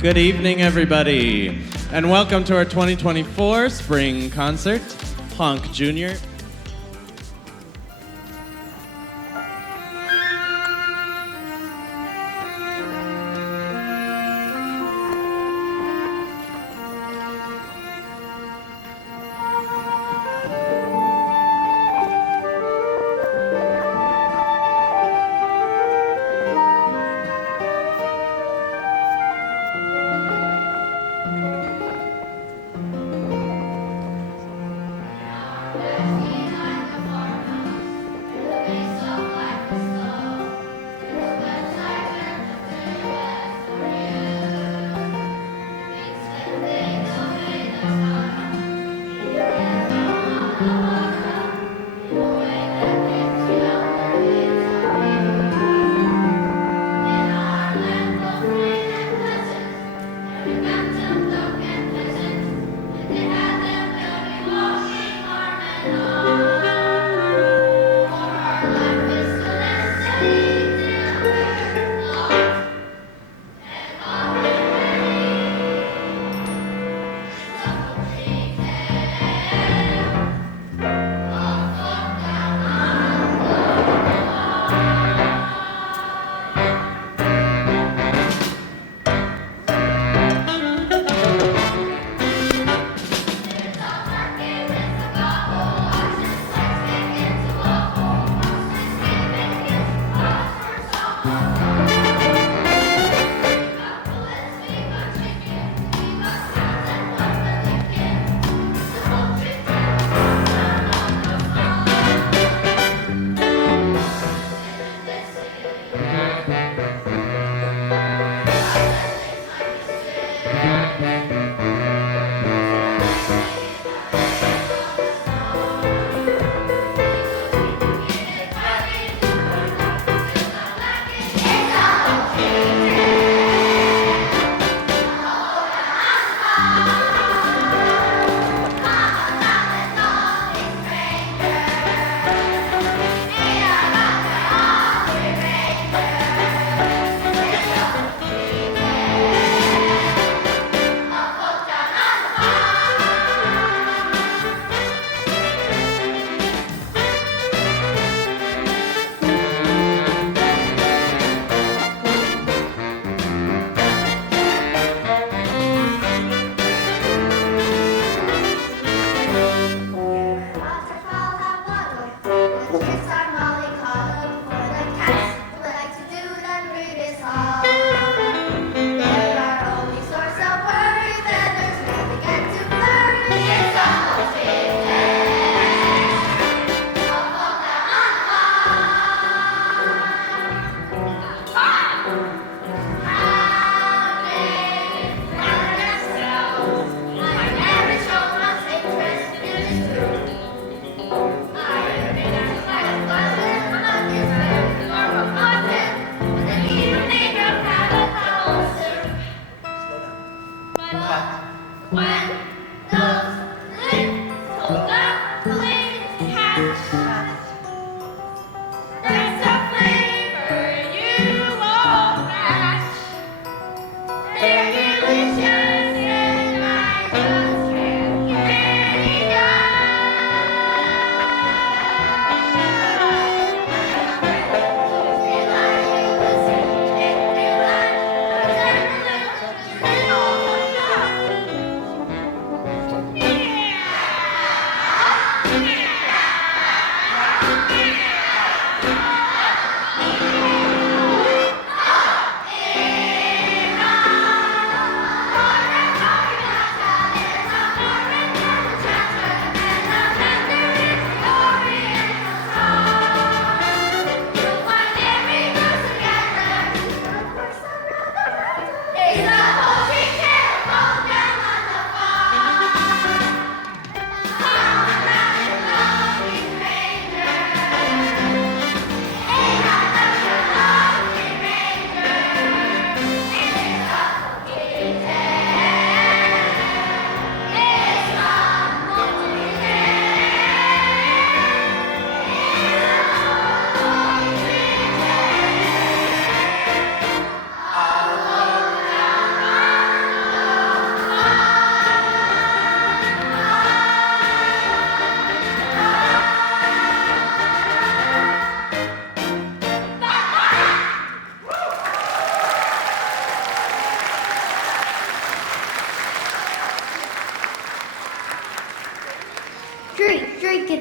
Good evening, everybody, and welcome to our 2024 spring concert, Honk Jr.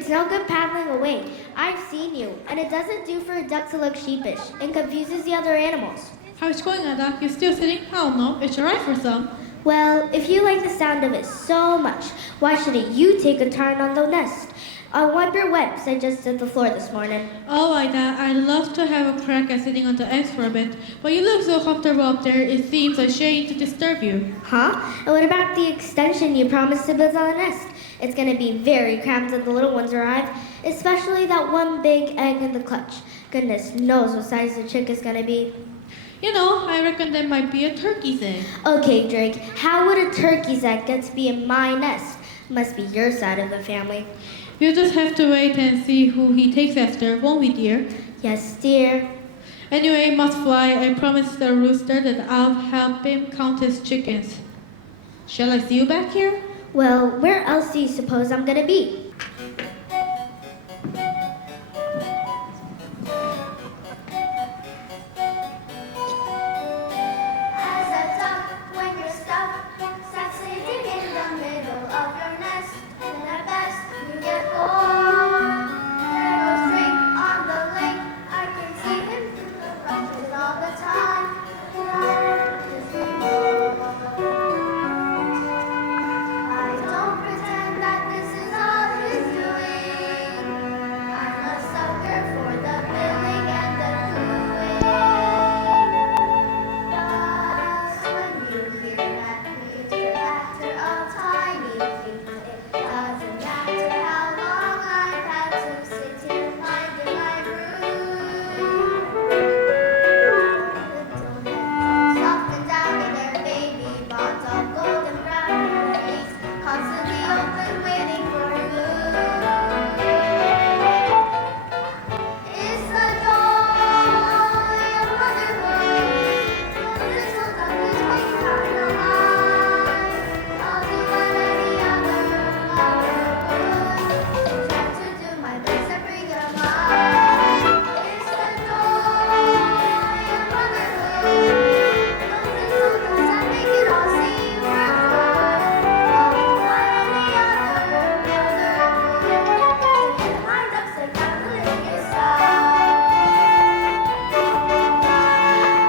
no good paddling away. I've seen you, and it doesn't do for a duck to look sheepish and confuses the other animals. How's it going, Ada? You still sitting? Hell no, it's alright for some. Well, if you like the sound of it so much, why shouldn't you take a turn on the nest? I wonder what suggested the floor this morning. Oh, Ida, I'd love to have a crack at sitting on the eggs for a bit, but you look so comfortable up there, it seems a shame to disturb you. Huh? And what about the extension you promised to build on the nest? It's going to be very cramped when the little ones arrive, especially that one big egg in the clutch. Goodness knows what size the chick is going to be. You know, I reckon that might be a turkey's egg. Okay, Drake, how would a turkey's egg get to be in my nest? Must be your side of the family. We'll just have to wait and see who he takes after, won't we, dear? Yes, dear. Anyway, must fly. I promised the rooster that I'll help him count his chickens. Shall I see you back here? Well, where else do you suppose I'm going to be?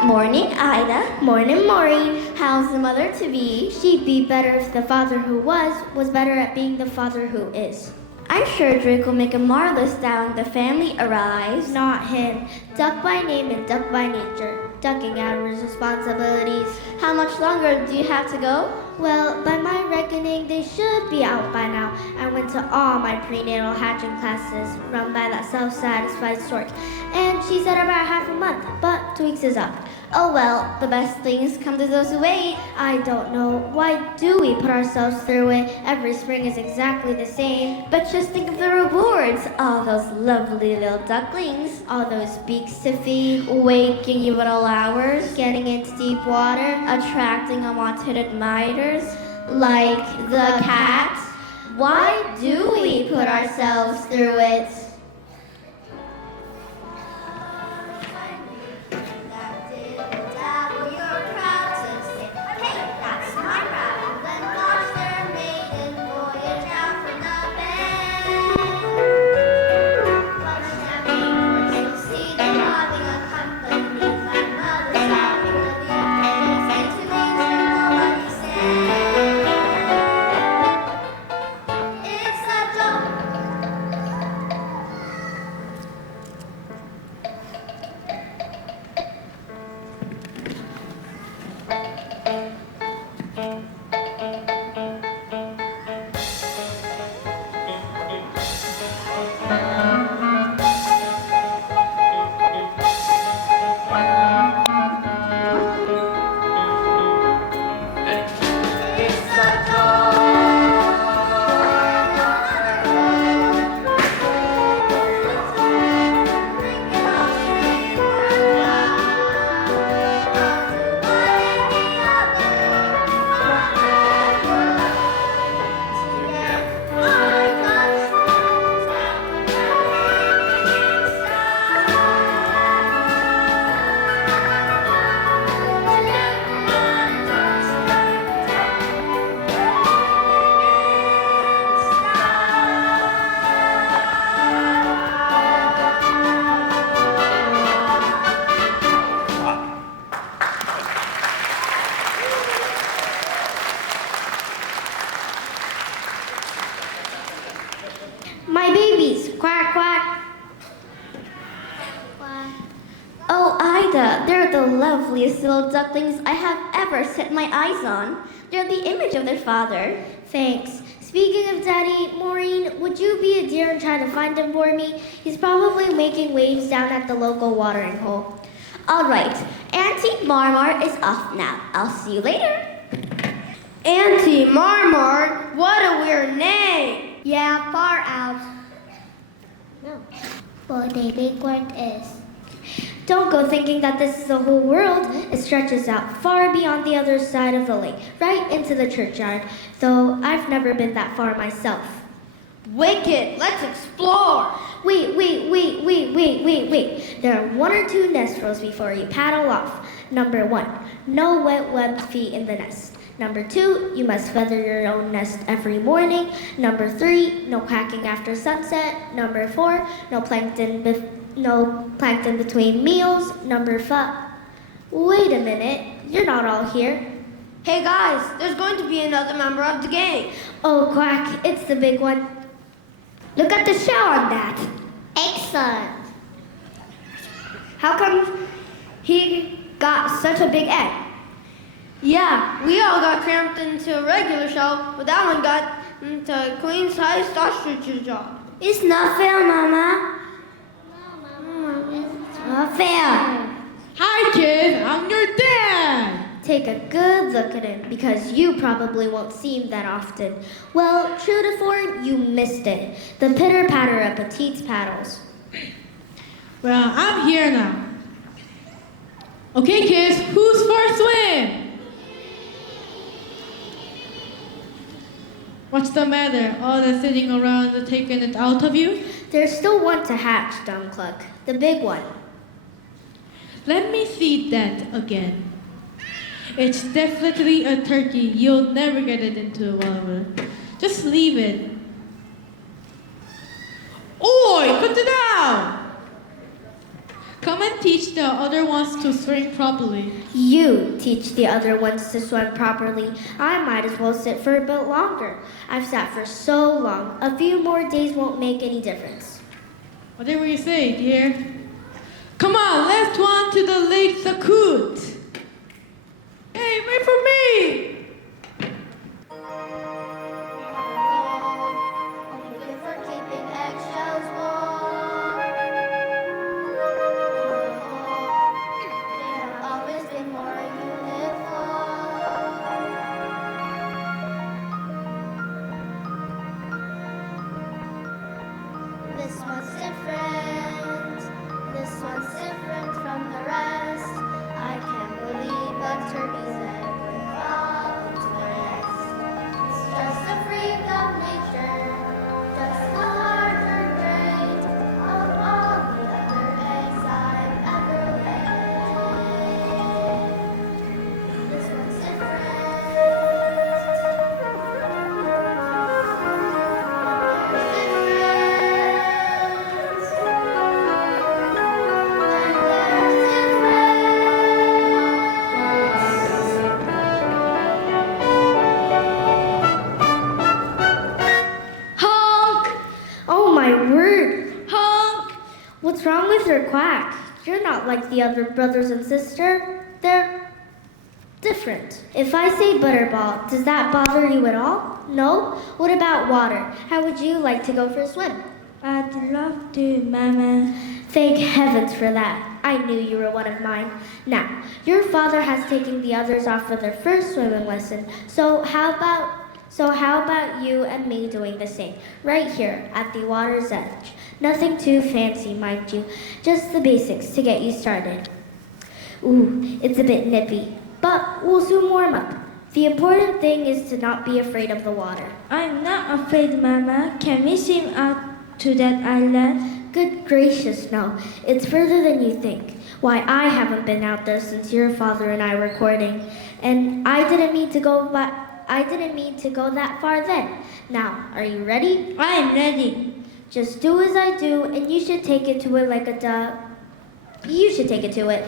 Morning, Ida. Morning, Maury. How's the mother-to-be? She'd be better if the father who was better at being the father who is. I'm sure Drake will make a marvelous dad when the family arrives. Not him. Duck by name and duck by nature. Ducking out of his responsibilities. How much longer do you have to go? Well, by my reckoning, they should be out by now. I went to all my prenatal hatching classes run by that self-satisfied stork. And she said about half a month, but 2 weeks is up. Oh well, the best things come to those who wait. I don't know. Why do we put ourselves through it? Every spring is exactly the same. But just think of the rewards. All those lovely little ducklings. All those beaks to feed. Waking you at all hours. Getting into deep water. Attracting unwanted admirers. Like the cat. Why do we put ourselves through it? Ida, they're the loveliest little ducklings I have ever set my eyes on. They're the image of their father. Thanks. Speaking of Daddy, Maureen, would you be a dear and try to find him for me? He's probably making waves down at the local watering hole. All right, Auntie Marmar is off now. I'll see you later. Auntie Marmar? What a weird name! Yeah, far out. No. What a big word is. Don't go thinking that this is the whole world. It stretches out far beyond the other side of the lake, right into the churchyard, though I've never been that far myself. Wicked! Let's explore! Wait. There are 1 or 2 nest rules before you paddle off. Number 1, no wet webbed feet in the nest. Number 2, you must feather your own nest every morning. Number 3, no quacking after sunset. Number 4, no plankton between meals. Number 5. Wait a minute, you're not all here. Hey guys, there's going to be another member of the gang. Oh, quack, it's the big one. Look at the shell on that. Excellent. How come he got such a big egg? Yeah, we all got cramped into a regular shell, but that one got into a queen-sized ostrich's jaw. It's not fair, Mama. It's not fair. Hi, kid. I'm your dad. Take a good look at him, because you probably won't see him that often. Well, true to form, you missed it. The pitter-patter of Petite's paddles. Well, I'm here now. Okay, kids, who's for a swim? What's the matter? All that sitting around and taking it out of you? There's still one to hatch, dumb cluck. The big one. Let me see that again. It's definitely a turkey. You'll never get it into the water. Just leave it. Oi, put it down! Come and teach the other ones to swim properly. You teach the other ones to swim properly. I might as well sit for a bit longer. I've sat for so long. A few more days won't make any difference. Whatever you say, dear. Come on, let's run to the Lake Sakut. Hey, wait for me! What's wrong with your quack? You're not like the other brothers and sister. They're different. If I say butterball, does that bother you at all? No? What about water? How would you like to go for a swim? I'd love to, Mama. Thank heavens for that. I knew you were one of mine. Now, your father has taken the others off for their first swimming lesson, so how about you and me doing the same, right here at the water's edge? Nothing too fancy, mind you, just the basics to get you started. Ooh, it's a bit nippy, but we'll soon warm up. The important thing is to not be afraid of the water. I'm not afraid, Mama. Can we swim out to that island? Good gracious, no. It's further than you think. Why, I haven't been out there since your father and I were courting, and I didn't mean to go that far then. Now, are you ready? I'm ready. Just do as I do, and you should take it to it like a duck. You should take it to it.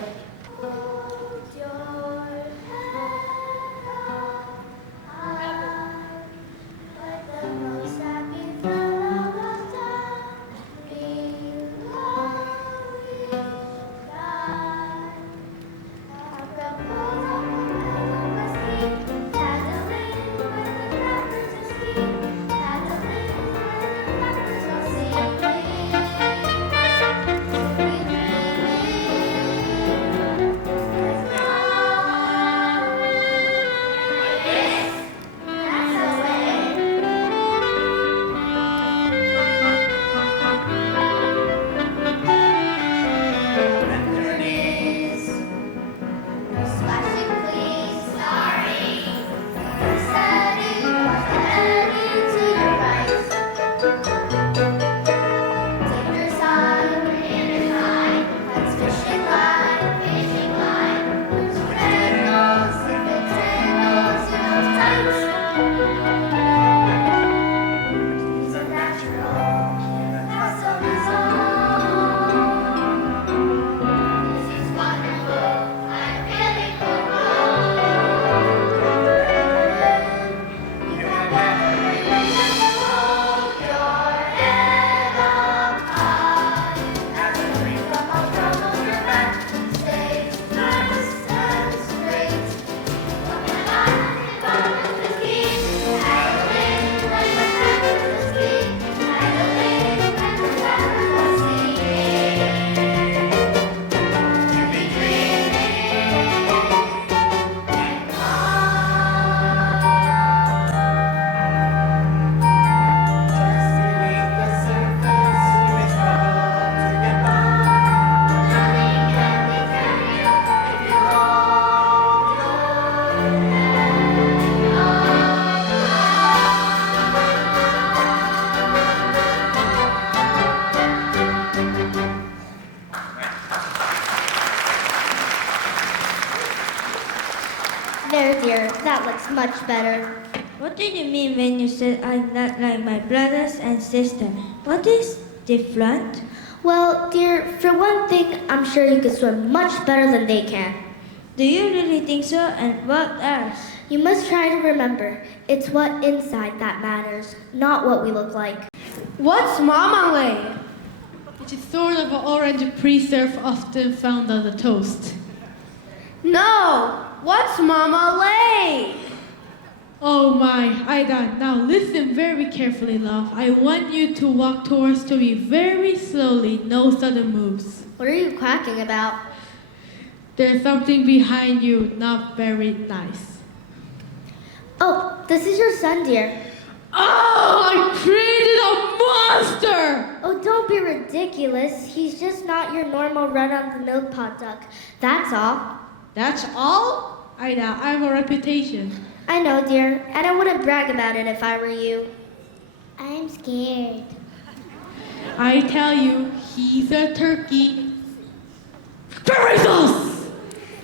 There, dear, that looks much better. What did you mean when you said I'm not like my brothers and sisters? What is different? Well, dear, for one thing, I'm sure you can swim much better than they can. Do you really think so? And what else? You must try to remember, it's what inside that matters, not what we look like. What's Mama Lay? It is sort of an orange preserve often found on the toast. No, what's Mama Lay? Oh my, Ida, now listen very carefully, love. I want you to walk towards me very slowly, no sudden moves. What are you quacking about? There's something behind you, not very nice. Oh, this is your son, dear. Oh, I created a monster! Oh, don't be ridiculous. He's just not your normal run-on-the-milk pot duck. That's all. That's all? Ida, I have a reputation. I know, dear, and I wouldn't brag about it if I were you. I'm scared. I tell you, he's a turkey. Jesus!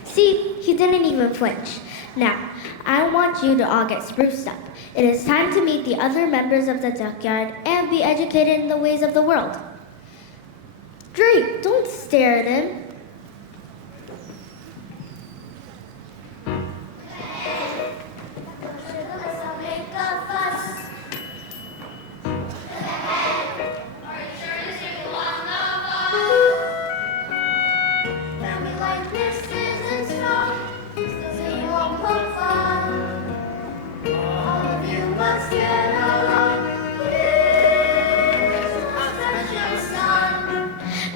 See, he didn't even flinch. Now, I want you to all get spruced up. It is time to meet the other members of the duckyard and be educated in the ways of the world. Drake, don't stare at him.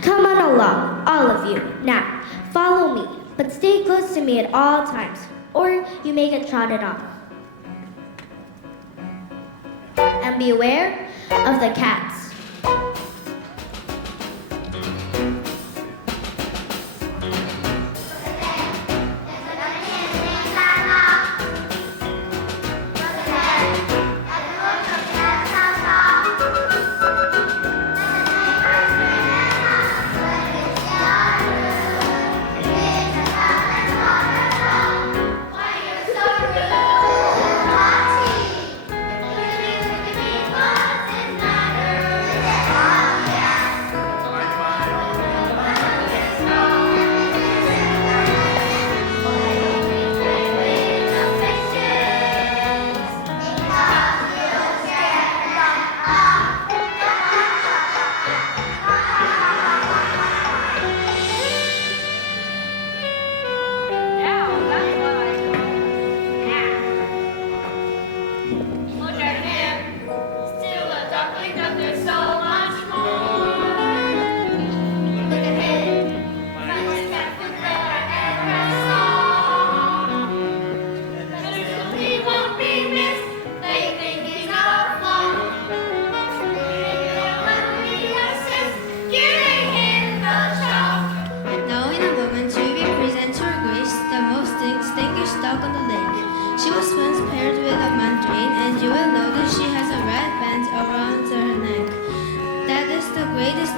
Come on along, all of you. Now, follow me, but stay close to me at all times, or you may get trotted on. And beware of the cats.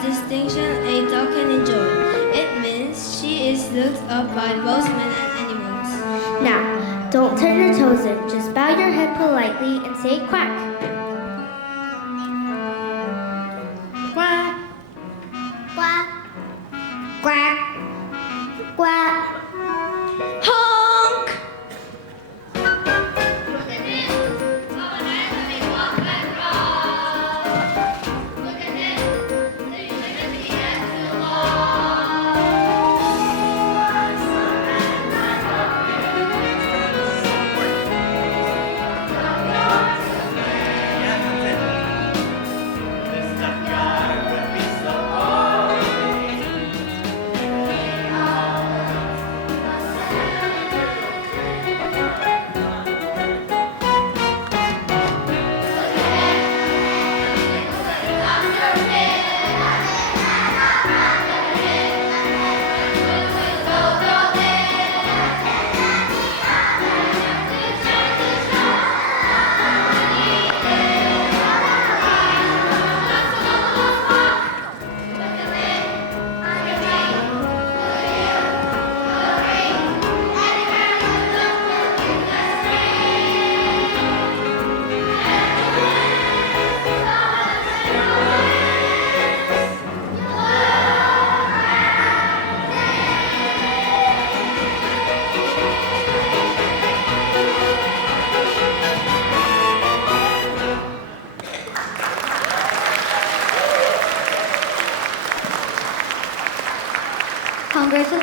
Distinction a dog can enjoy. It means she is looked up by both men and animals. Now, don't turn your toes in. Just bow your head politely and say quack. Quack. Quack. Quack. Quack. Honk!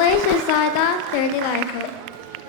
Congratulations, Ida. They're delightful.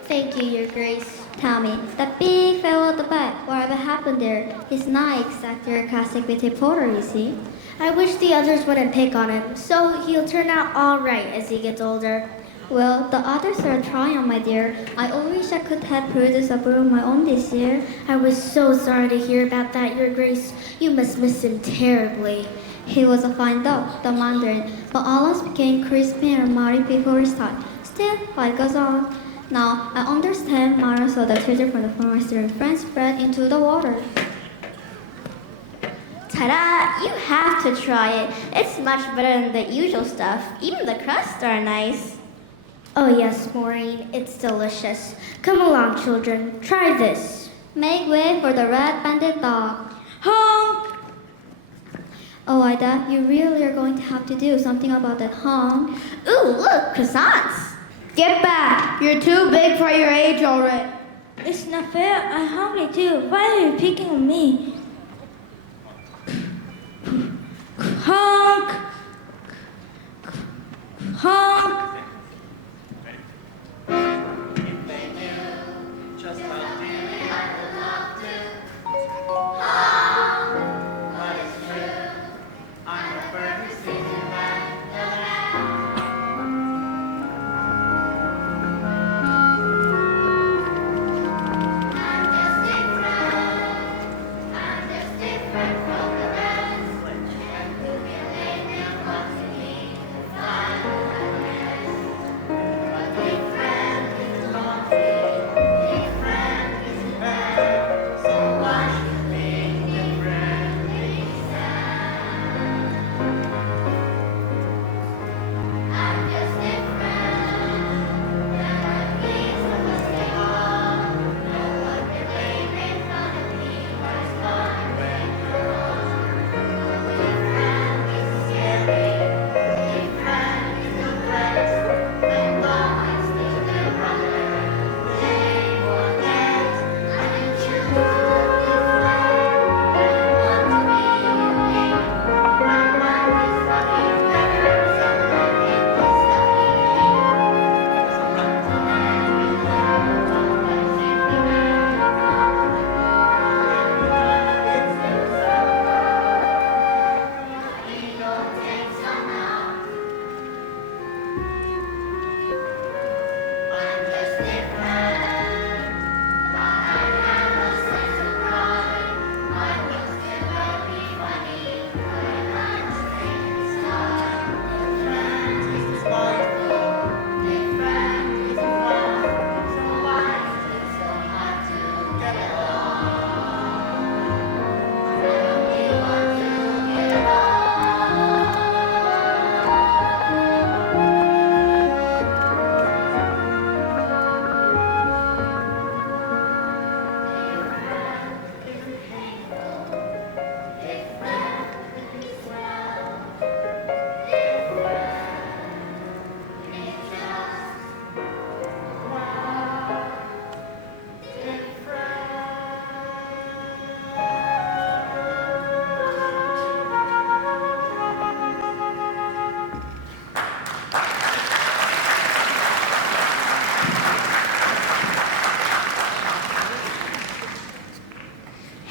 Thank you, Your Grace. Tell me, that big fellow at the back, whatever happened there? He's not exactly a classic vintage porter, is he? I wish the others wouldn't pick on him, so he'll turn out all right as he gets older. Well, the others are trying, my dear. I only wish I could have produced a brew of my own this year. I was so sorry to hear about that, Your Grace. You must miss him terribly. He was a fine dog, the Mandarin, but always became crispy and muddy before his time. Still, life goes on. Now, I understand Mara saw the treasure from the farmer's throwing French bread into the water. Ta-da! You have to try it. It's much better than the usual stuff. Even the crusts are nice. Oh yes, Maureen, it's delicious. Come along, children. Try this. Make way for the red-banded dog. Honk! Oh, Ida, you really are going to have to do something about that honk. Ooh, look, croissants. Get back! You're too big for your age already. It's not fair. I'm hungry too. Why are you picking on me? Honk! Honk!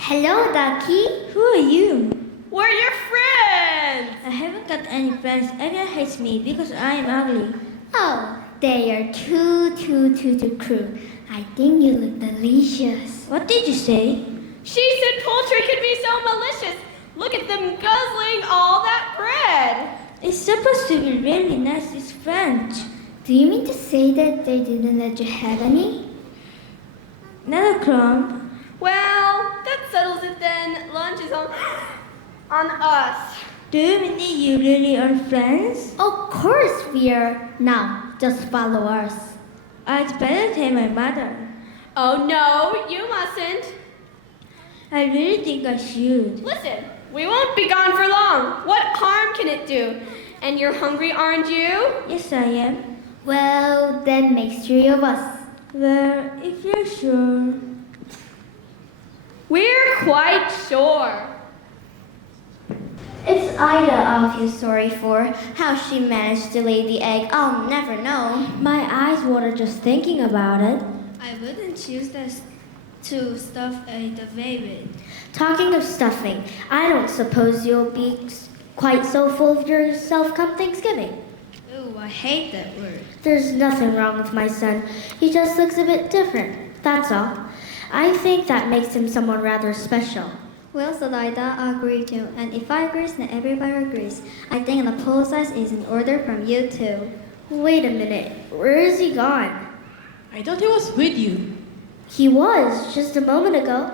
Hello, Ducky. Who are you? We're your friends! I haven't got any friends. Everyone hates me because I am ugly. Oh, they are too cruel. I think you look delicious. What did you say? She said poultry could be so malicious. Look at them guzzling all that bread. It's supposed to be really nice. It's French. Do you mean to say that they didn't let you have any? Not a crumb. Well, that settles it then. Lunch is on us. Do you mean that you really are friends? Of course we are. Now, just follow us. I'd better tell my mother. Oh no, you mustn't. I really think I should. Listen, we won't be gone for long. What harm can it do? And you're hungry, aren't you? Yes, I am. Well, then makes 3 of us. Well, if you're sure. We're quite sure. It's Ida I'll feel sorry for. How she managed to lay the egg, I'll never know. My eyes water just thinking about it. I wouldn't choose this to stuff the baby. Talking of stuffing, I don't suppose you'll be quite so full of yourself come Thanksgiving. Ooh, I hate that word. There's nothing wrong with my son. He just looks a bit different, that's all. I think that makes him someone rather special. Well, said Ida, I agree too. And if I agree, then everybody agrees. I think an apologize is in order from you too. Wait a minute, where is he gone? I thought he was with you. He was, just a moment ago.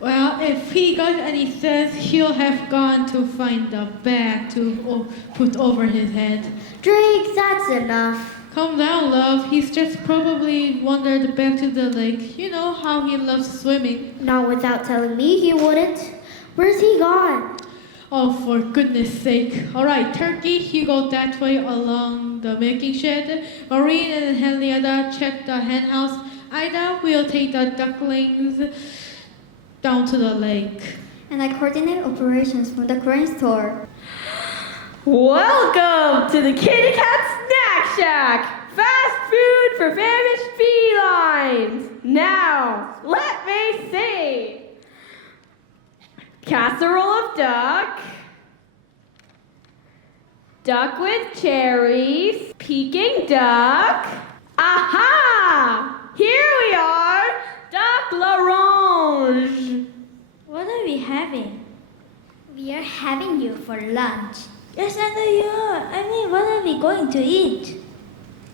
Well, if he got any sense, he'll have gone to find the bag to put over his head. Drake, that's enough. Calm down, love. He's just probably wandered back to the lake. You know how he loves swimming. Not without telling me he wouldn't. Where's he gone? Oh, for goodness sake. All right, Turkey, you go that way along the milking shed. Maureen and Henrietta check the hen house. Ida will take the ducklings down to the lake. And I coordinate operations from the grain store. Welcome to the Kitty Cat Snack Shack! Fast food for famished felines! Now, let me see! Casserole of duck, duck with cherries, Peking duck. Aha! Here we are! Duck l'orange! What are we having? We are having you for lunch. Yes, I know you are. I mean, what are we going to eat?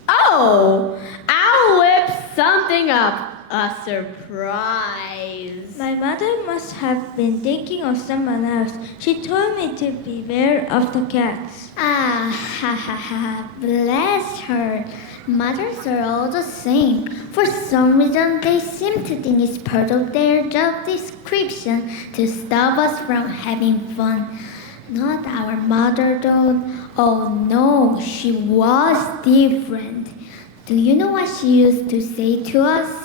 Oh, I'll whip something up. A surprise. My mother must have been thinking of someone else. She told me to beware of the cats. Ah, ha ha ha, bless her. Mothers are all the same. For some reason, they seem to think it's part of their job description to stop us from having fun. Not our mother, though. Oh no, she was different. Do you know what she used to say to us?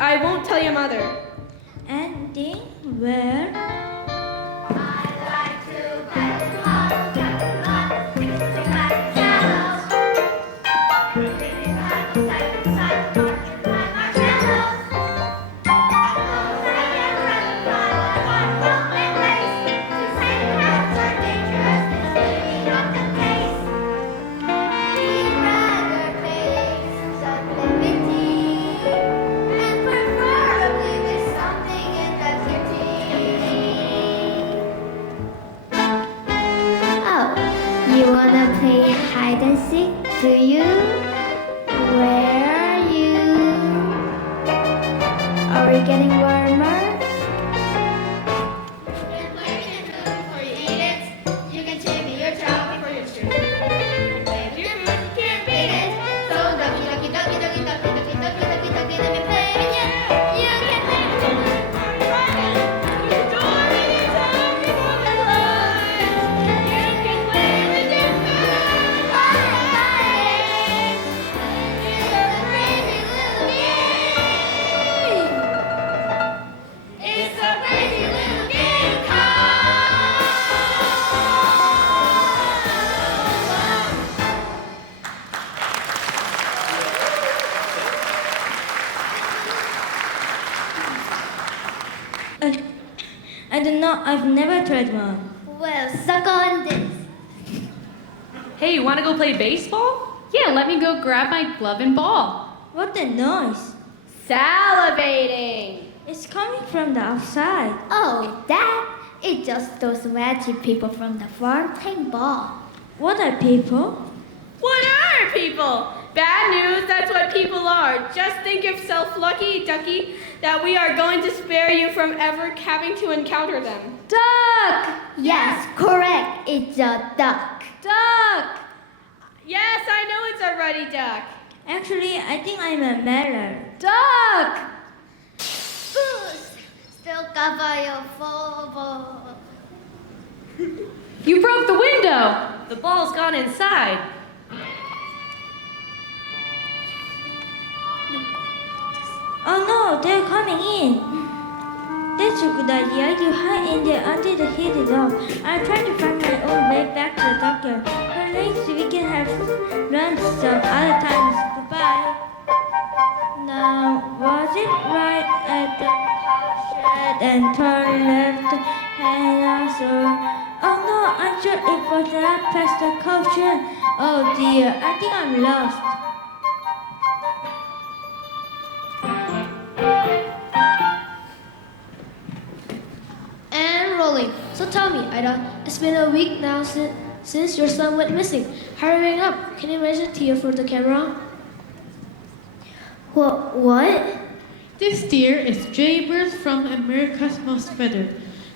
I won't tell your mother. Anything? Where? You wanna play hide and seek, do you? Where are you? Are we getting warmer? You can play with your food before you eat it. You can take me your job before you shoot. Play with your food, you can't beat it. So ducky, ducky, ducky, ducky, ducky, ducky, ducky, ducky, ducky, let me play with you. You can play with your food. You door me your time before the lunch. You can play with your food. I don't know. I've never tried one. Well, suck on this. Hey, you want to go play baseball? Yeah, let me go grab my glove and ball. What the noise? Salivating. It's coming from the outside. Oh, that? It's just those ratchet people from the farm playing ball. What are people? What are people? Bad news, that's what people are. Just think yourself lucky, ducky, that we are going to spare you from ever having to encounter them. Duck! Yes, correct. It's a duck. Duck! Yes, I know it's a ruddy duck. Actually, I think I'm a mailer. Duck! Still caballo fobo. You broke the window. The ball's gone inside. Oh no, they're coming in. That's a good idea. You hide in there until the heat is off. I'm trying to find my own way back to the dockyard. But later we can have lunch some other times. Goodbye. Now, was it right at the shed and turn left and also... Oh no, I'm sure it was not past the caution. Oh dear, I think I'm lost. And rolling. So tell me, Ida, it's been a week now since your son went missing. Hurrying up. Can you mention Tia for the camera? What? This deer is Jaybird from America's Most Feathered.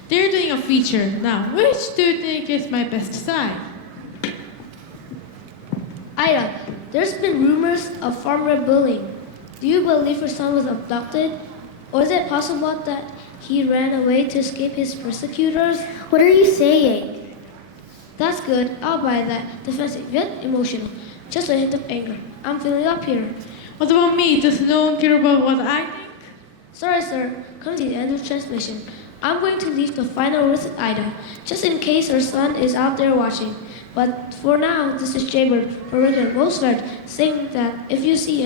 They're doing a feature. Now, which do you think is my best side? Ida, there's been rumors of farmer bullying. Do you believe your son was abducted? Or is it possible that he ran away to escape his persecutors? What are you saying? That's good. I'll buy that. Defensive yet emotional. Just a hint of anger. I'm feeling up here. What about me? Does no one care about what I think? Sorry, sir. Come to the end of transmission. I'm going to leave the final words with Ida, just in case her son is out there watching. But for now, this is Jaybird for American School saying that if you see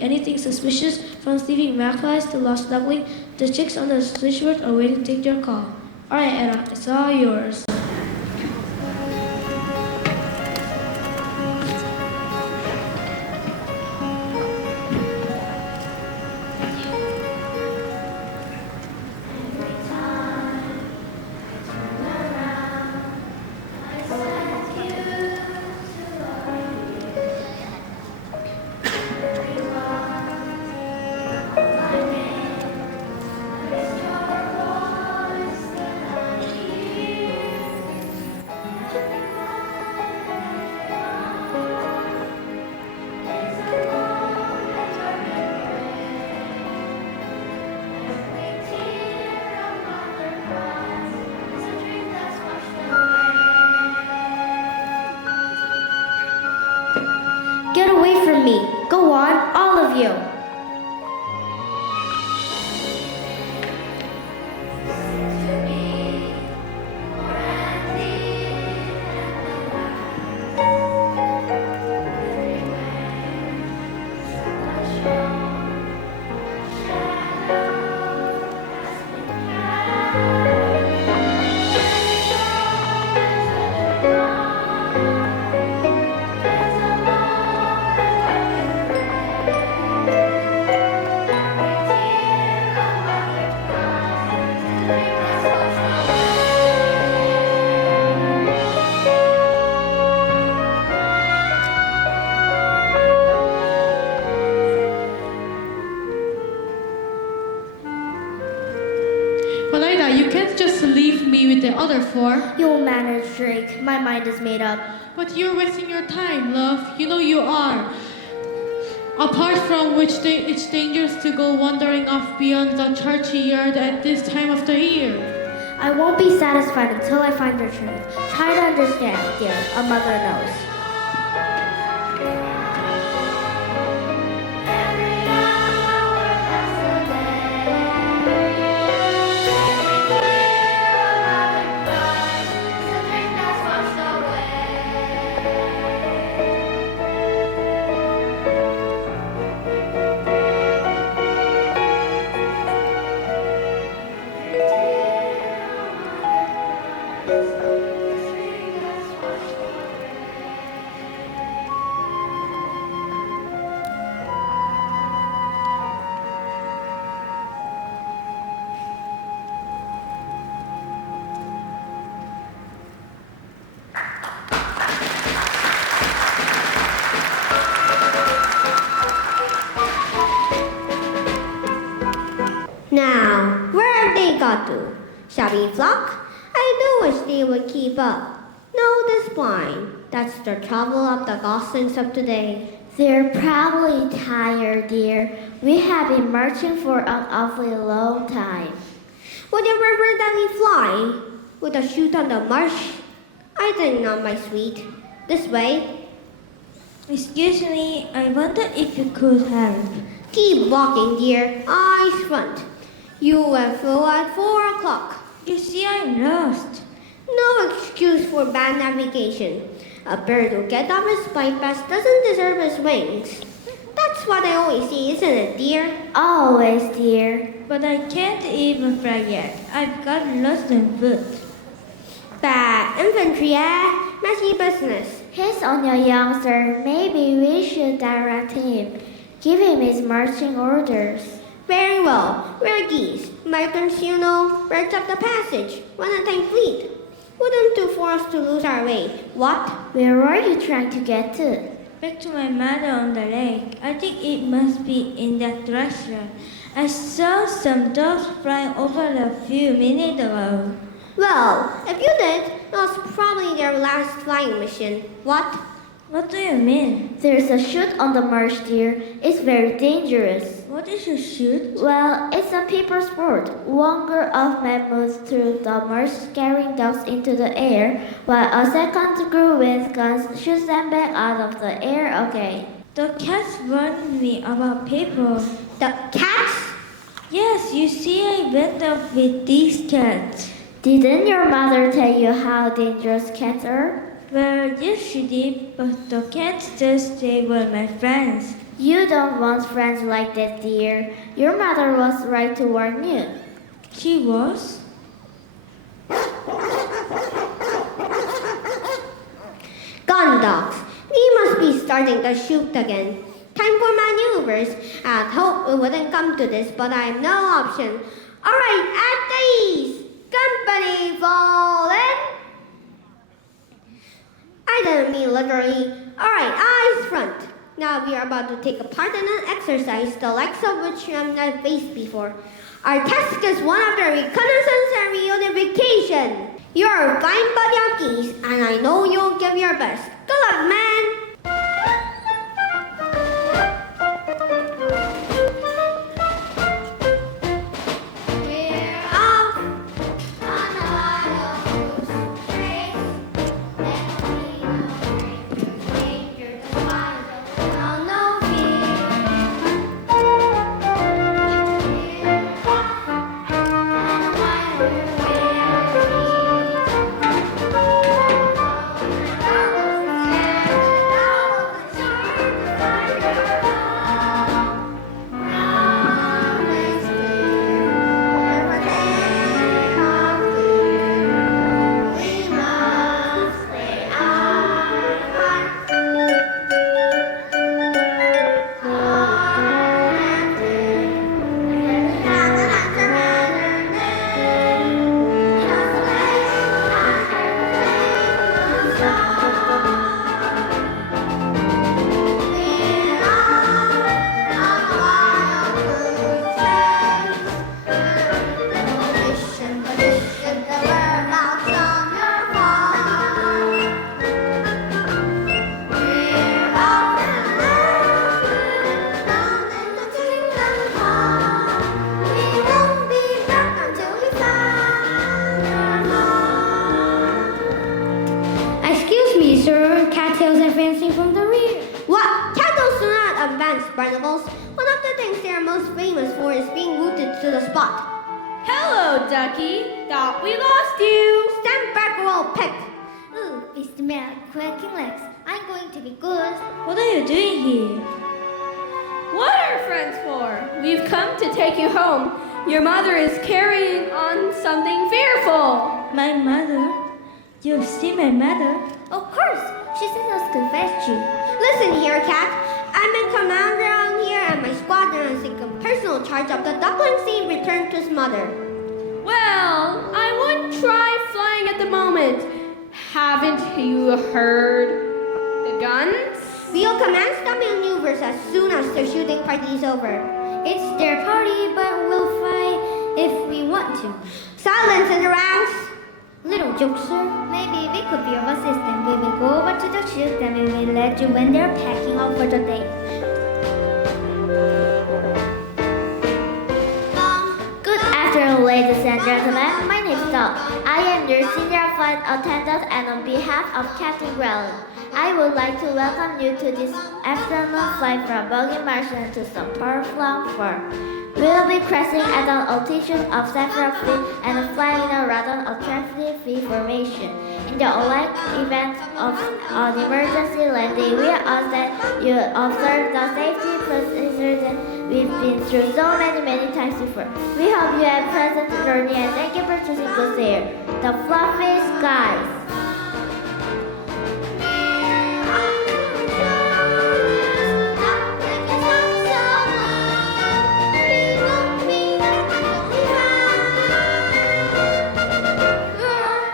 anything suspicious, from sleeping magpies to lost duckling, the chicks on the switchboard are waiting to take your call. All right, Ida, it's all yours. Get away from me. Go on, all of you. But Ida, you can't just leave me with the other four. You'll manage, Drake. My mind is made up. But you're wasting your time, love. You know you are. Apart from which it's dangerous to go wandering off beyond the churchyard at this time of the year. I won't be satisfied until I find the truth. Try to understand, dear. A mother knows. Now, where have they got to? Shall we flock? I do wish they would keep up. No discipline. That's the trouble of the goslings of today. They're probably tired, dear. We have been marching for an awfully long time. Would you prefer that we fly? With a shoot on the marsh? I think not, my sweet. This way. Excuse me, I wonder if you could help. Keep walking, dear. Eyes front. You went through at 4 o'clock. You see, I'm lost. No excuse for bad navigation. A bird who gets off his bypass doesn't deserve his wings. That's what I always say, isn't it, dear? Always, dear. But I can't even fly yet. I've got lost on foot. Bad infantry, eh? Messy business. He's on your youngster. Maybe we should direct him. Give him his marching orders. Very well. We're geese. Americans, you know, birds of the passage. One at a time fleet. Wouldn't do for us to lose our way. What? Where are you trying to get to? Back to my mother on the lake. I think it must be in that direction. I saw some doves flying over a few minutes ago. Well, if you did, it was probably their last flying mission. What? What do you mean? There's a chute on the marsh, dear. It's very dangerous. What is a chute? Well, it's a people sport. One group of men moves through the marsh, scaring dogs into the air, while a second group with guns shoots them back out of the air again. The cats warned me about people. The cats? Yes, you see, I went up with these cats. Didn't your mother tell you how dangerous cats are? Well, yes, she did, but the cats just they were my friends. You don't want friends like that, dear. Your mother was right to warn you. She was? Gun dogs. We must be starting to shoot again. Time for maneuvers. I'd hope it wouldn't come to this, but I have no option. All right, at ease. Company fall in. I didn't mean literally. All right, eyes front. Now we are about to take a part in an exercise, the likes of which I have not faced before. Our task is one of the reconnaissance and reunification. You're a fine body of geese, and I know you'll give your best. Good luck, man! Barnacles. One of the things they are most famous for is being rooted to the spot. Hello, Ducky. Thought we lost you. Stand back or I'll peck. Ooh, we smell quacking legs. I'm going to be good. What are you doing here? What are friends for? We've come to take you home. Your mother is carrying on something fearful. My mother? You've seen my mother? Of course. She sent us to fetch you. Listen here, Cat. I'm in commander around here, and my squadron is in personal charge of the duckling scene returned to his mother. Well, I would try flying at the moment. Haven't you heard the guns? We'll commence the maneuvers as soon as the shooting party is over. It's their party, but we'll fly a joke, sir? Maybe we could be of assistance. We will go over to the chute and we will let you when they're packing up for the day. Good afternoon, ladies and gentlemen. My name is Doug. I am your senior flight attendant, and on behalf of Captain Grell, I would like to welcome you to this afternoon flight from Bogey Martian to St. Paul Farm. We will be cresting at an altitude of 7 feet and flying in a rather attractive V formation. In the unlikely event of an emergency landing, we ask that you observe the safety procedures that we've been through so many times before. We hope you have a pleasant journey and thank you for choosing Good Air. The Fluffy Skies.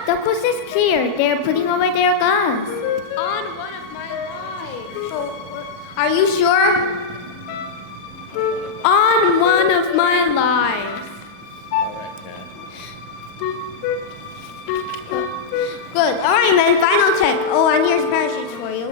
The coast is clear. They're putting away their guns. On one of my lives. Are you sure? On one of my lives. All right, Kat. Good. All right, men. Final check. Oh, and here's parachutes for you.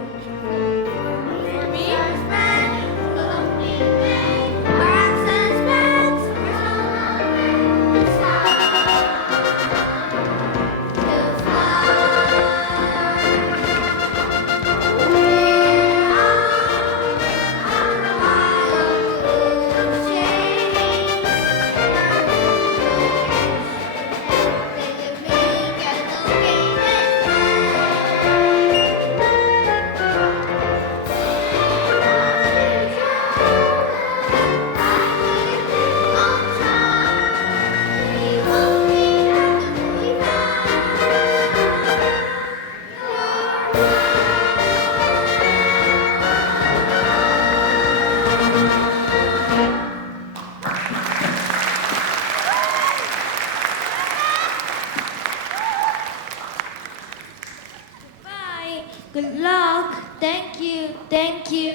Bye. Good luck. Thank you. Thank you.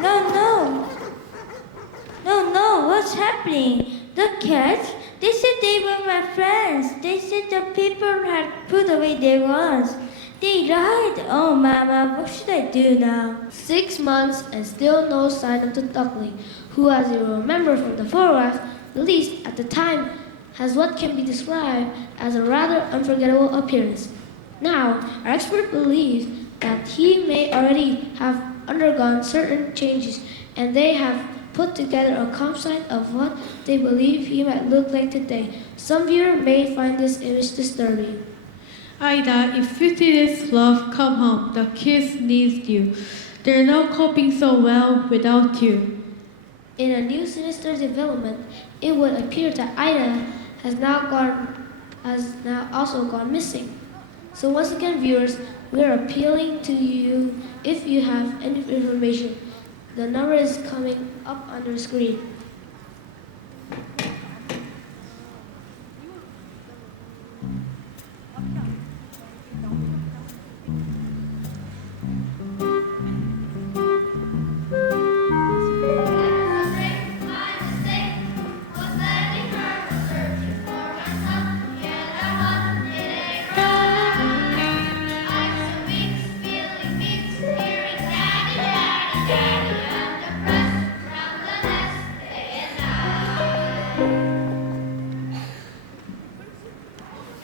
No. What's happening? The cats? They said they were my friends. They said the people had put away their guns. They lied. Oh, Mama, what should I do now? 6 months and still no sign of the duckling, who, as you remember from the photograph, at least at the time, has what can be described as a rather unforgettable appearance. Now, our expert believes that he may already have undergone certain changes, and they have put together a campsite of what they believe he might look like today. Some viewer may find this image disturbing. Ida, if you see this love, come home. The kids need you. They're not coping so well without you. In a new sinister development, it would appear that Ida has now also gone missing. So once again, viewers, we are appealing to you if you have any information. The number is coming up on the screen.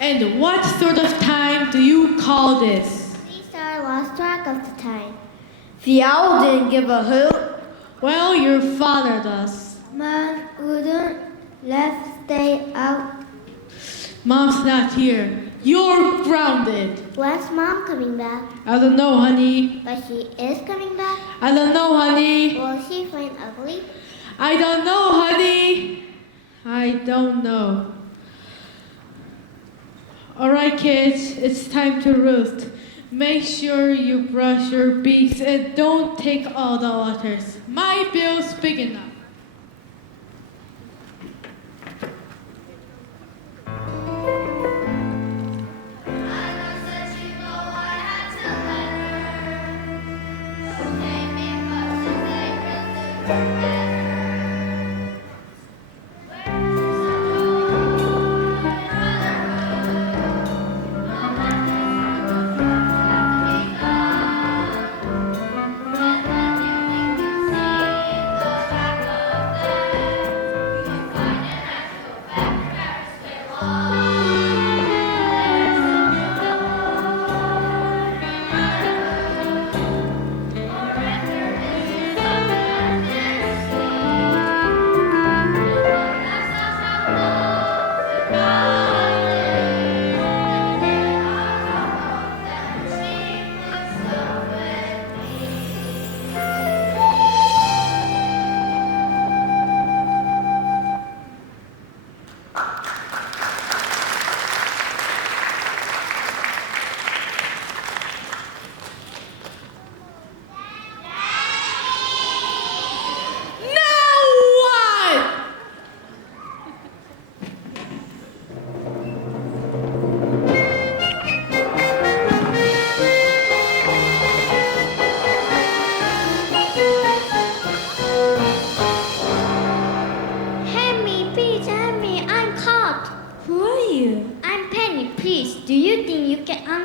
And what sort of time do you call this? We sir lost track of the time. The owl didn't give a hoot. Well, your father does. Mom wouldn't let stay out. Mom's not here. You're grounded. When's Mom coming back? I don't know, honey. But she is coming back? I don't know, honey. Will she find ugly? I don't know, honey. I don't know. Alright, kids, it's time to roost. Make sure you brush your beaks and don't take all the waters. My bill's big enough.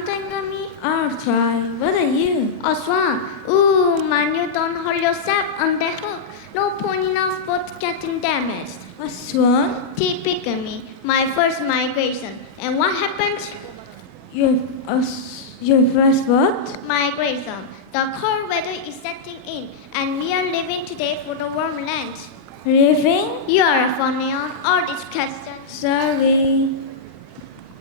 Tangami? I'll try. What are you? A swan. Ooh, man, you don't hurt yourself on the hook. No point in us both getting damaged. A swan? Typically, my first migration. And what happened? Your first what? Migration. The cold weather is setting in, and we are leaving today for the warm land. Living? You are funny on all these questions. Sorry.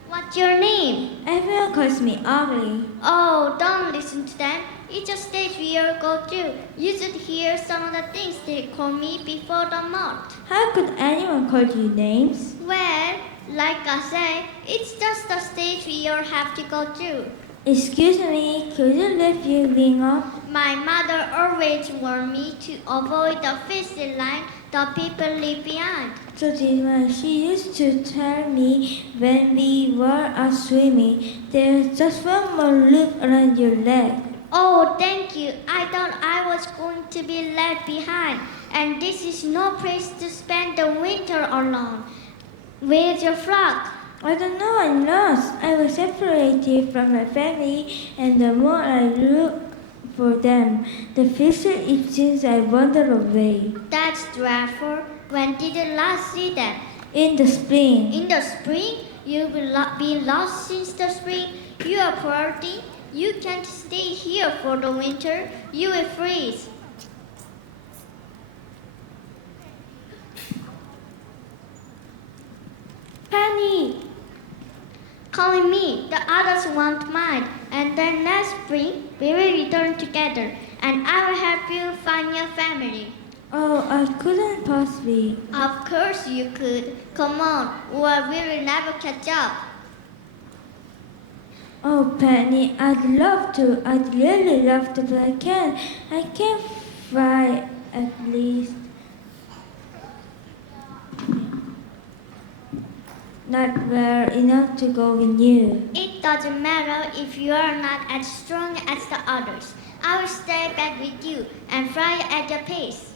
What's your name? Everyone calls me ugly. Oh, don't listen to them. It's a stage we all go through. You should hear some of the things they call me before the month. How could anyone call you names? Well, like I said, it's just a stage we all have to go through. Excuse me, could you lift your wing up? My mother always warned me to avoid the fishing line the people leave behind. So Dima, she used to tell me when we were out swimming, there's just one more loop around your leg. Oh, thank you. I thought I was going to be left behind, and this is no place to spend the winter alone. Where's your flock? I don't know, I'm lost. I was separated from my family, and the more I look for them, the fiercer it seems I wander away. That's dreadful. When did you last see them? In the spring. In the spring? You've been lost since the spring? You are poor thing. You can't stay here for the winter. You will freeze. Penny! Calling me. The others won't mind. And then next spring, we will return together. And I will help you find your family. Oh, I couldn't possibly. Of course you could. Come on, or we will never catch up. Oh, Penny, I'd love to. I'd really love to, but I can't. I can't fly at least. Not well enough to go with you. It doesn't matter if you are not as strong as the others. I will stay back with you and fly at your pace.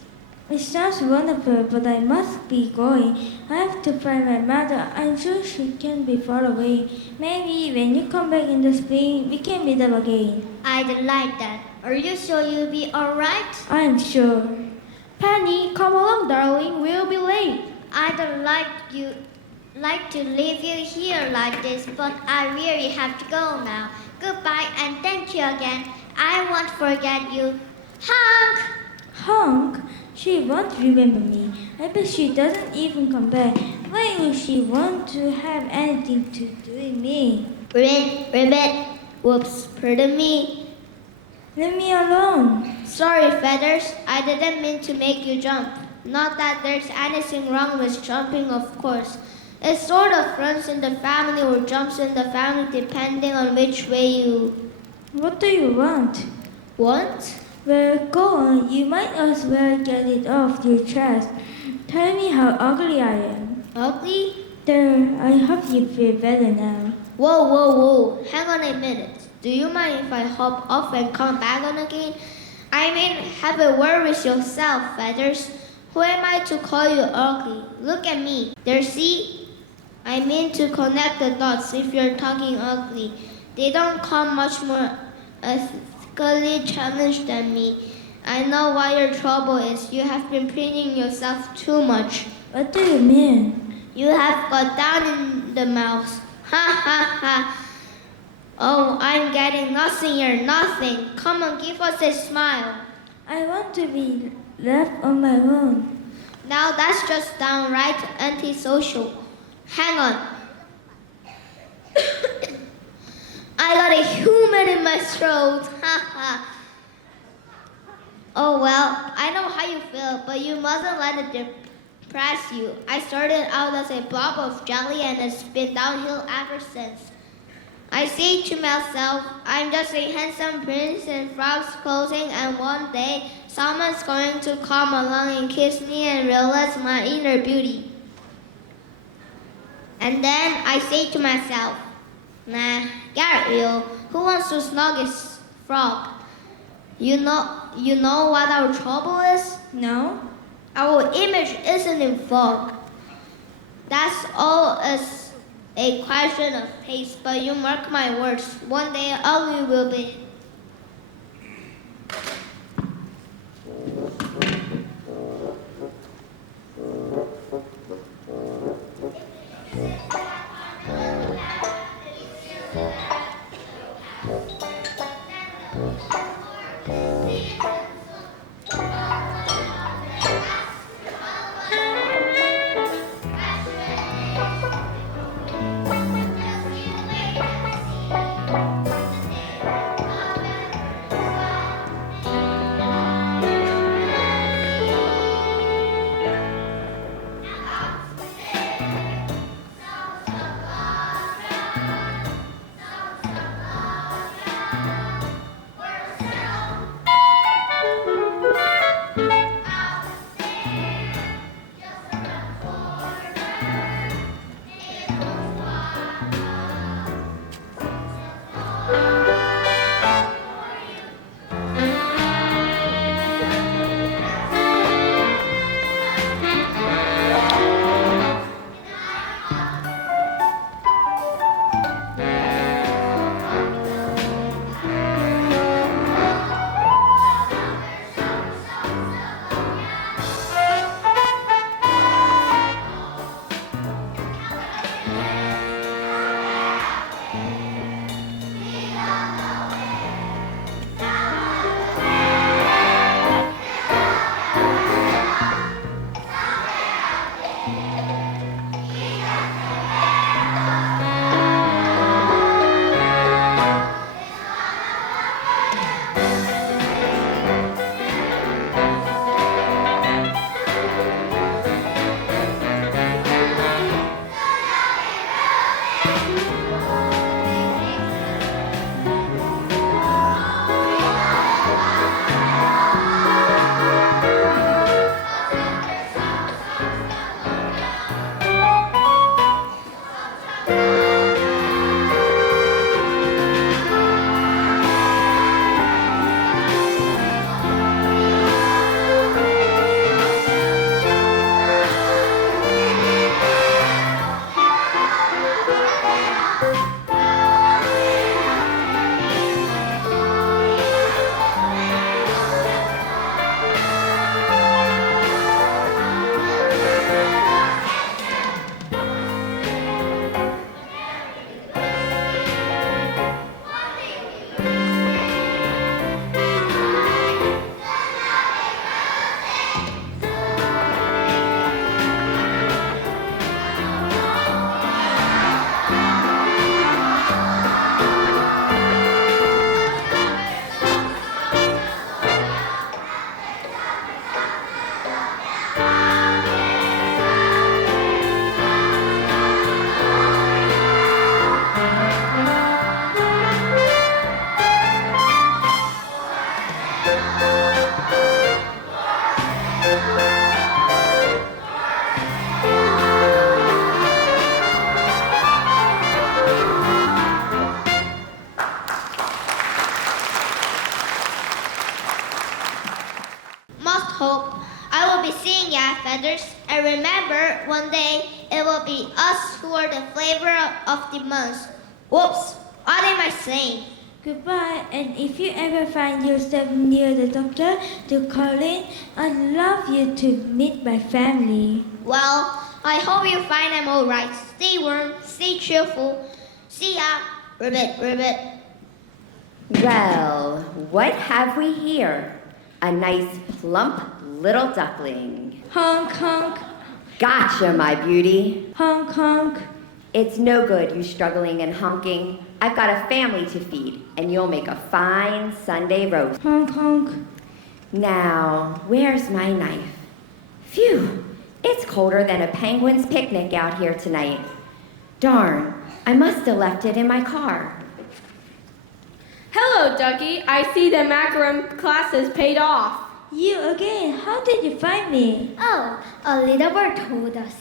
It sounds wonderful, but I must be going. I have to find my mother. I'm sure she can be far away. Maybe when you come back in the spring, we can meet up again. I'd like that. Are you sure you'll be alright? I'm sure. Penny, come along, darling. We'll be late. I'd like to leave you here like this, but I really have to go now. Goodbye and thank you again. I won't forget you. Honk! Honk? She won't remember me. I bet she doesn't even come back. Why would she want to have anything to do with me? Ribbit. Whoops, pardon me. Leave me alone. Sorry, Feathers. I didn't mean to make you jump. Not that there's anything wrong with jumping, of course. It sort of runs in the family or jumps in the family depending on which way you... What do you want? Want? Well, go on. You might as well get it off your chest. Tell me how ugly I am. Ugly? There, I hope you feel better now. Whoa. Hang on a minute. Do you mind if I hop off and come back on again? I mean, have a word with yourself, Feathers. Who am I to call you ugly? Look at me. There, see? I mean to connect the dots if you're talking ugly. They don't come much more ethically challenged than me. I know what your trouble is. You have been preening yourself too much. What do you mean? You have got down in the mouth. Ha. Oh, I'm getting nothing here, nothing. Come on, give us a smile. I want to be left on my own. Now that's just downright antisocial. Hang on. I got a human in my throat. Oh well, I know how you feel, but you mustn't let it depress you. I started out as a blob of jelly and it's been downhill ever since. I say to myself, I'm just a handsome prince in frog's clothing, and one day someone's going to come along and kiss me and realize my inner beauty. And then I say to myself, nah, get real. Who wants to snog a frog? You know what our trouble is? No? Our image isn't in fog. That's all A question of taste, but you mark my words. One day ugly will be. hope I will be seeing ya, feathers. And remember, one day it will be us who are the flavor of the month. Whoops, what am I saying? Goodbye, and if you ever find yourself near the doctor to call in, I'd love you to meet my family. Well, I hope you find I'm all right. Stay warm, stay cheerful. See ya, ribbit, ribbit. Well, what have we here? A nice plump little duckling. Honk, honk. Gotcha, my beauty. Honk, honk. It's no good you struggling and honking. I've got a family to feed, and you'll make a fine Sunday roast. Honk, honk. Now, where's my knife? Phew, it's colder than a penguin's picnic out here tonight. Darn, I must have left it in my car. Hello, Ducky. I see the macaron classes paid off. You again. How did you find me? Oh, a little bird told us.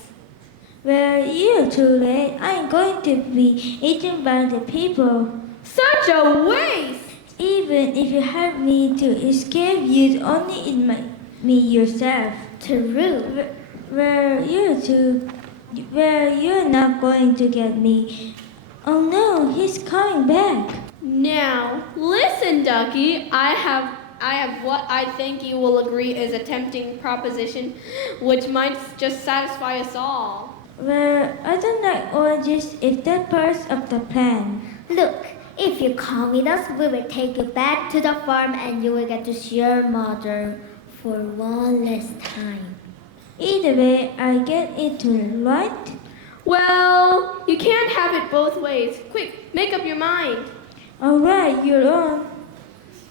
Well, you're too late. I'm going to be eaten by the people. Such a waste! Even if you help me to escape, you'd only eat me yourself. True. Well, you're too Well, you're not going to get me. Oh no, he's coming back. Now, listen, Ducky. I have what I think you will agree is a tempting proposition, which might just satisfy us all. Well, I don't like oranges if that's part of the plan. Look, if you come with us, we will take you back to the farm and you will get to see your mother for one last time. Either way, I get it to right. Well, you can't have it both ways. Quick, make up your mind. Alright, you're on.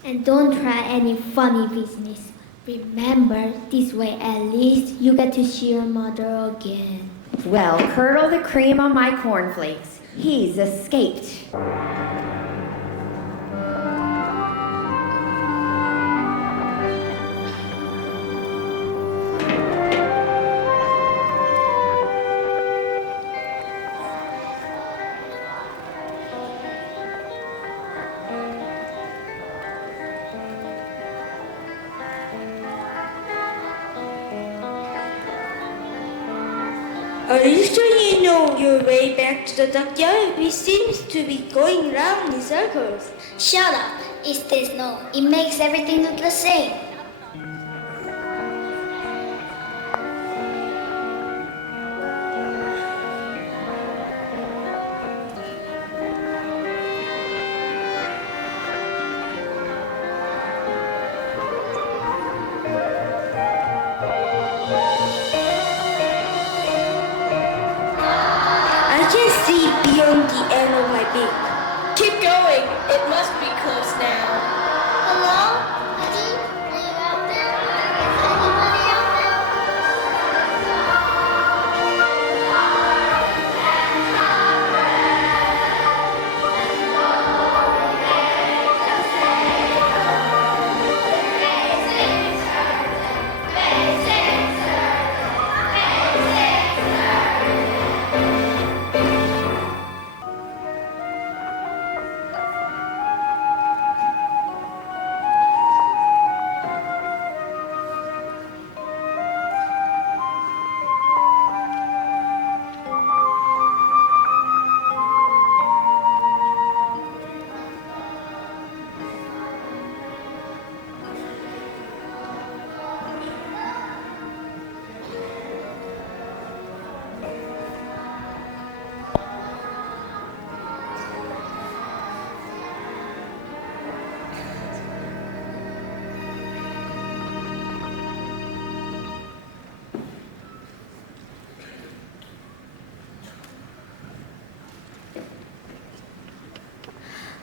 And don't try any funny business. Remember, this way at least you get to see your mother again. Well, curdle the cream on my cornflakes. He's escaped. Are you sure you know your way back to the dockyard? We seem to be going round in circles. Shut up. It's this no. It makes everything look the same. I can see beyond the end of my beak. Keep going. It must be close now. Hello? Eddie? Are you out there? Is anybody out there?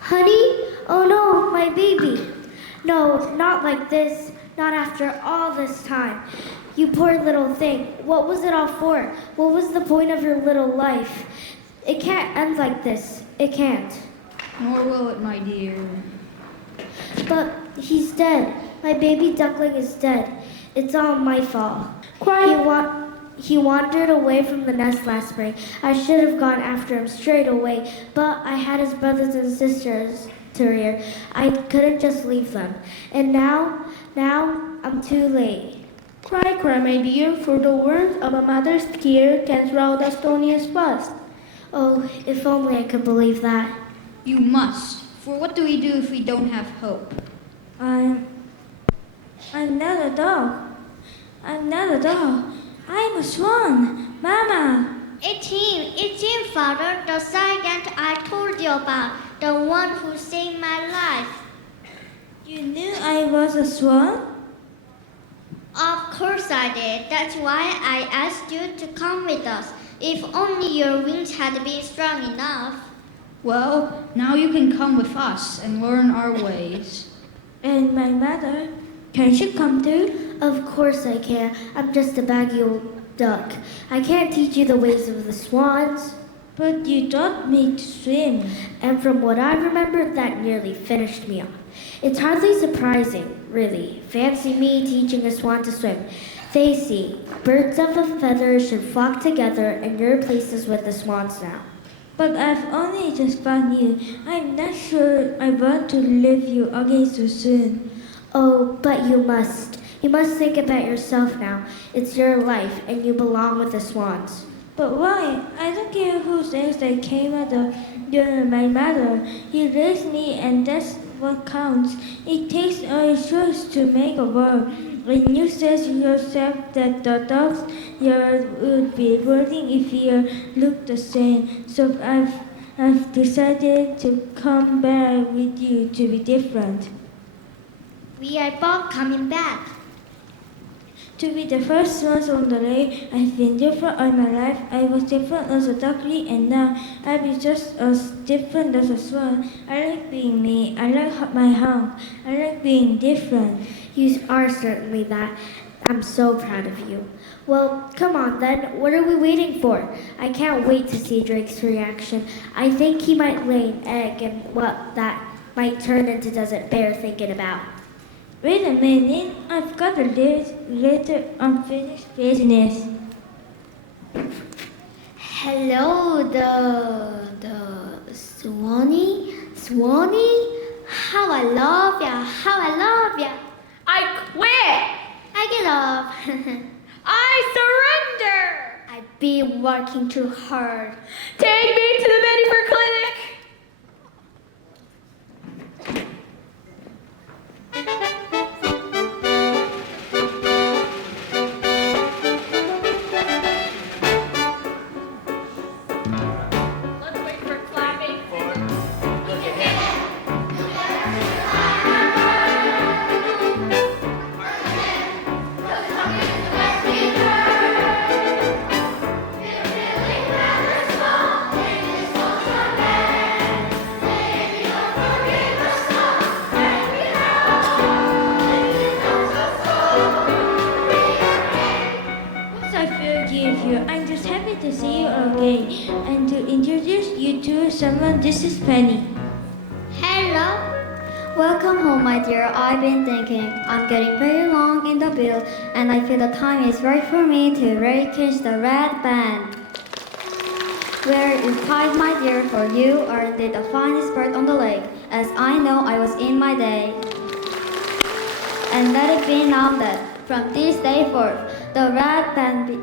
Honey? Oh no, my baby. No, not like this. Not after all this time. You poor little thing. What was it all for? What was the point of your little life? It can't end like this. It can't. Nor will it, my dear. But he's dead. My baby duckling is dead. It's all my fault. He wandered away from the nest last spring. I should have gone after him straight away, but I had his brothers and sisters to rear. I couldn't just leave them. And now I'm too late. Cry, cry, my dear, for the words of a mother's tear can swallow the stoniest fast. Oh, if only I could believe that. You must. For what do we do if we don't have hope? I'm not a dog. I'm not a dog. I'm a swan. Mama. It's him, Father, the giant I told you about, the one who saved my life. You knew I was a swan? Of course I did. That's why I asked you to come with us. If only your wings had been strong enough. Well, now you can come with us and learn our ways. And my mother. Can she come too? Of course I can. I'm just a baggy old duck. I can't teach you the ways of the swans. But you taught me to swim. And from what I remember, that nearly finished me off. It's hardly surprising, really. Fancy me teaching a swan to swim. They say, birds of a feather should flock together, and your place is with the swans now. But I've only just found you. I'm not sure I want to leave you again so soon. Oh, but you must. You must think about yourself now. It's your life, and you belong with the swans. But why? I don't care who says I came out of my mother. He raised me, and that's what counts. It takes a choice to make a world. And you said yourself that the dogs here would be boring if you looked the same. So I've decided to come back with you to be different. We are both coming back. To be the first ones on the lake, I've been different all my life. I was different as a duckling, and now I'll be just as different as a swan. I like being me. I like my Honk. I like being different. You are certainly that. I'm so proud of you. Well, come on then. What are we waiting for? I can't wait to see Drake's reaction. I think he might lay an egg, and what that might turn into doesn't bear thinking about. Wait a minute. I've got a little unfinished business. Hello, the Swanee? How I love ya. I quit! I get off. I surrender! I've been working too hard. Take me to the Mediford Clinic! Let's wait for clapping. I'm just happy to see you again and to introduce you to someone. This is Penny. Hello. Welcome home, my dear. I've been thinking. I'm getting very long in the bill, and I feel the time is right for me to really catch the red band. Where is Khanh, my dear, for you are indeed the finest bird on the lake, as I know I was in my day. And let it be known that from this day forth, the red band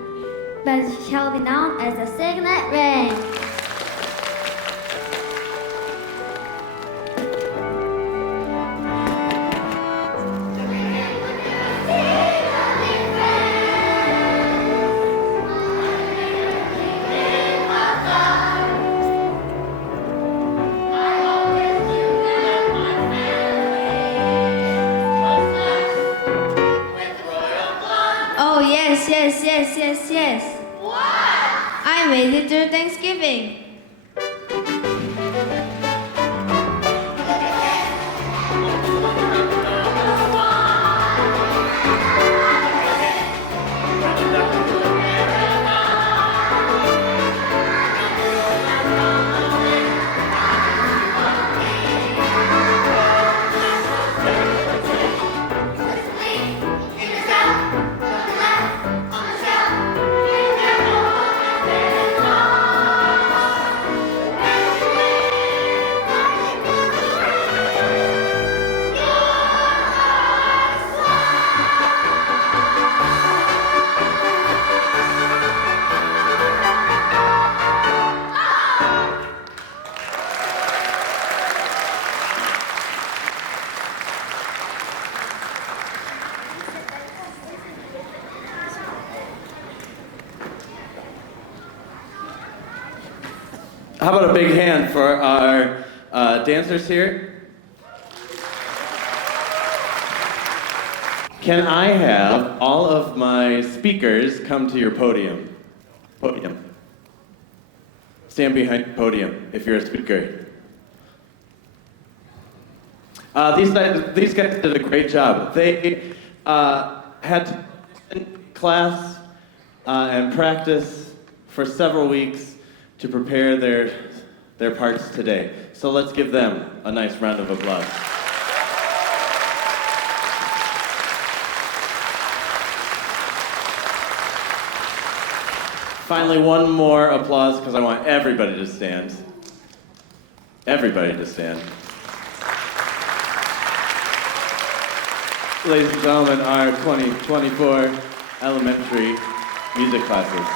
shall be known as the signet ring. Oh, yes. What? I made it through Thanksgiving. How about a big hand for our dancers here? Can I have all of my speakers come to your podium? Stand behind the podium if you're a speaker. These guys did a great job. They had to class and practice for several weeks to prepare their parts today. So let's give them a nice round of applause. Finally, one more applause because I want everybody to stand. Everybody to stand. Ladies and gentlemen, our 2024 elementary music classes.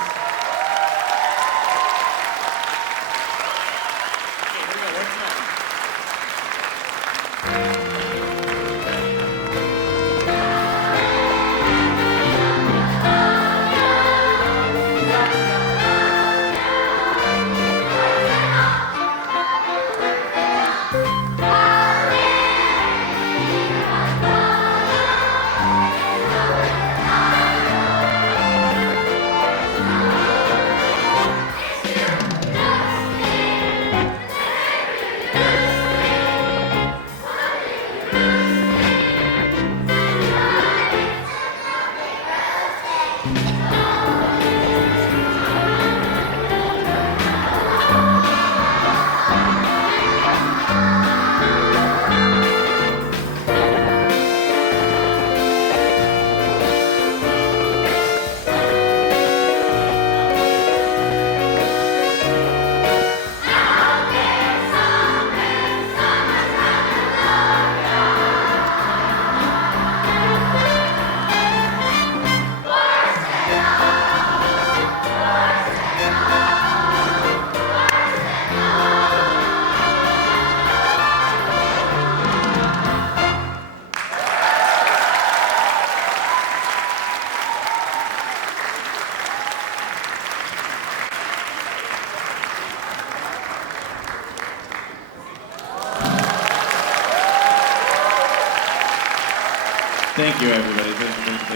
Thank you, everybody.